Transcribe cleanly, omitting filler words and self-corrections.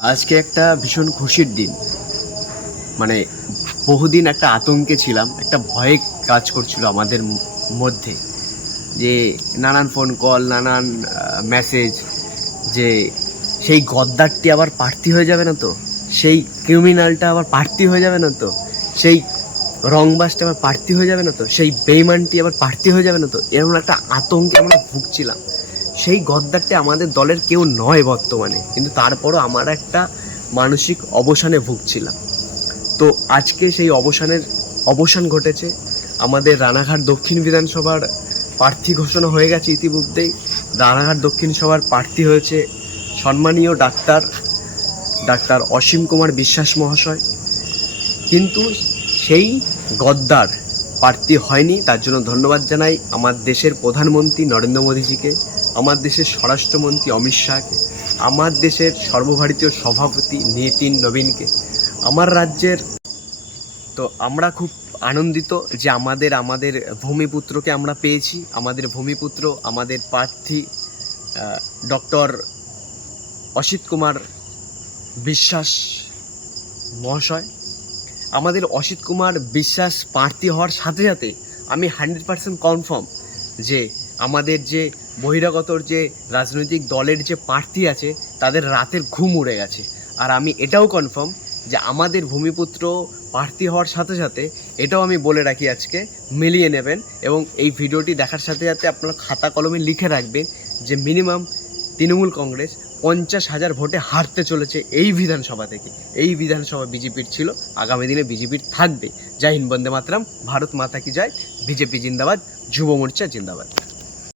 আজকে একটা ভীষণ খুশির দিন। মানে বহুদিন একটা আতঙ্কে ছিলাম, একটা ভয়ে কাজ করছিল আমাদের মধ্যে। যে নানান ফোন কল, নানান মেসেজ, যে সেই গদ্দারটি আবার প্রার্থী হয়ে যাবে না তো? সেই ক্রিমিনালটা আবার প্রার্থী হয়ে যাবে না তো? সেই রংবাজটা আবার প্রার্থী হয়ে যাবে না তো? সেই বেইমানটি আবার প্রার্থী হয়ে যাবে না তো? এরকম একটা আতঙ্কে আমরা ভুগছিলাম। সেই গদ্দারটি আমাদের দলের কেউ নয় বর্তমানে, কিন্তু তারপরও আমার একটা মানসিক অবসানে ভুগছিলাম। তো আজকে সেই অবসান ঘটেছে। আমাদের রানাঘাট দক্ষিণ বিধানসভার প্রার্থী ঘোষণা হয়ে গেছে ইতিমধ্যেই। রানাঘাট দক্ষিণ সভার প্রার্থী হয়েছে সম্মানীয় ডাক্তার অসীম কুমার বিশ্বাস মহাশয়। কিন্তু সেই গদ্দার প্রার্থী হয়নি, তার জন্য ধন্যবাদ জানাই আমার দেশের প্রধানমন্ত্রী নরেন্দ্র মোদীজিকে, আমার দেশের স্বরাষ্ট্রমন্ত্রী অমিত শাহকে, আমার দেশের সর্বভারতীয় সভাপতি নীতিন নবীনকে, আমার রাজ্যের। তো আমরা খুব আনন্দিত যে আমাদের ভূমিপুত্রকে আমরা পেয়েছি। আমাদের ভূমিপুত্র, আমাদের প্রার্থী ডক্টর অসিত কুমার বিশ্বাস মহাশয়। আমাদের অসিত কুমার বিশ্বাস প্রার্থী হওয়ার সাথে সাথে আমি 100% কনফার্ম যে আমাদের যে বহিরাগতর যে রাজনৈতিক দলের যে প্রার্থী আছে তাদের রাতের ঘুম উড়ে গেছে। আর আমি এটাও কনফার্ম যে আমাদের ভূমিপুত্র প্রার্থী হওয়ার সাথে সাথে এটাও আমি বলে রাখি, আজকে মিলিয়ে নেবেন এবং এই ভিডিওটি দেখার সাথে সাথে আপনারা খাতা কলমে লিখে রাখবেন যে মিনিমাম তৃণমূল কংগ্রেস 50,000 ভোটে হারতে চলেছে এই বিধানসভা থেকে। এই বিধানসভা বিজেপির ছিল, আগামী দিনে বিজেপির থাকবে। জয় হিন্দ, বন্দে মাতরম, ভারত মাতা কি জয়, বিজেপি জিন্দাবাদ, যুব মোর্চা জিন্দাবাদ।